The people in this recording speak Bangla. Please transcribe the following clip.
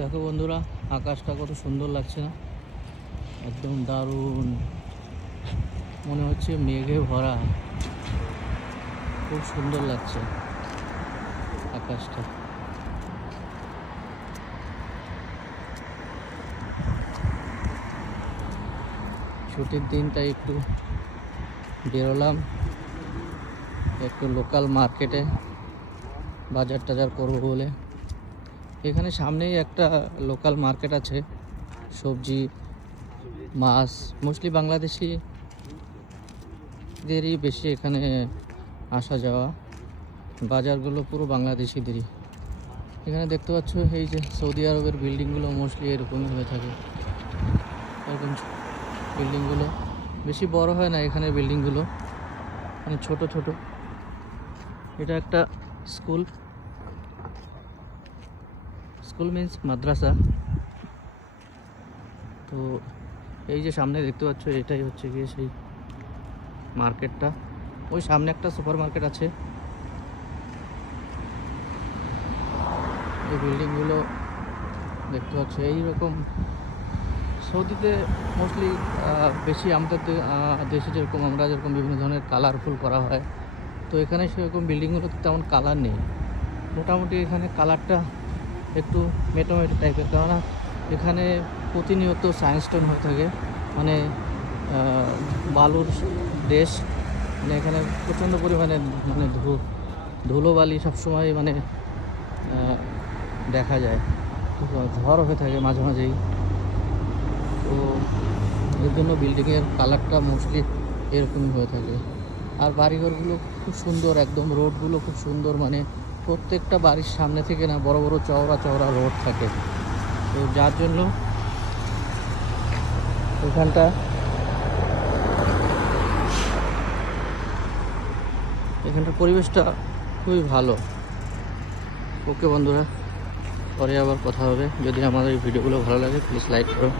দেখো বন্ধুরা, আকাশটা কত সুন্দর লাগছে না? একদম দারুণ, মনে হচ্ছে মেঘে ভরা। খুব সুন্দর লাগছে আকাশটা। ছুটির দিন, তাই একটু বেরোলাম, একটু লোকাল মার্কেটে বাজার টাজার করবো বলে। এখানে সামনেই একটা লোকাল মার্কেট আছে, সবজি মাছ মোস্টলি বাংলাদেশিদেরই বেশি এখানে আসা যাওয়া। বাজারগুলো পুরো বাংলাদেশিদেরই। এখানে দেখতে পাচ্ছ এই যে সৌদি আরবের বিল্ডিংগুলো মোস্টলি এরকমই হয়ে থাকে। এরকম বিল্ডিংগুলো বেশি বড় হয় না, এখানে বিল্ডিংগুলো মানে ছোট ছোট। এটা একটা স্কুল মিন্স মাদ্রাসা। তো এই যে সামনে দেখতে পাচ্ছ, এটাই হচ্ছে গিয়ে সেই মার্কেটটা। ওই সামনে একটা সুপার মার্কেট আছে। এই বিল্ডিংগুলো দেখতে পাচ্ছ এইরকম। সৌদিতে মোস্টলি বেশি আমাদের দেশে যেরকম আমরা বিভিন্ন ধরনের কালারফুল করা হয়, তো এখানে সেরকম বিল্ডিংগুলোতে তেমন কালার নেই। মোটামুটি এখানে কালারটা একটু মেটো টাইপের, কেননা এখানে প্রতিনিয়ত সাইন্সটোন হয়ে থাকে, মানে বালুর দেশ। মানে এখানে প্রচণ্ড পরিমাণে মানে ধুলোবালি সবসময় মানে দেখা যায়, ঝড় হয়ে থাকে মাঝে মাঝেই। তো এর জন্য বিল্ডিংয়ের কালারটা মোস্টলি এরকমই হয়ে থাকে। আর বাড়িঘরগুলো খুব সুন্দর, একদম রোডগুলো খুব সুন্দর, মানে প্রত্যেকটা বাড়ির সামনে থেকে না বড় বড় চওড়া চওড়া রোড থাকে। তো যার জন্য এখানটার পরিবেশটা খুবই ভালো। ওকে বন্ধুরা, পরে আবার কথা হবে। যদি আমাদের এই ভিডিওগুলো ভালো লাগে প্লিজ লাইক করো।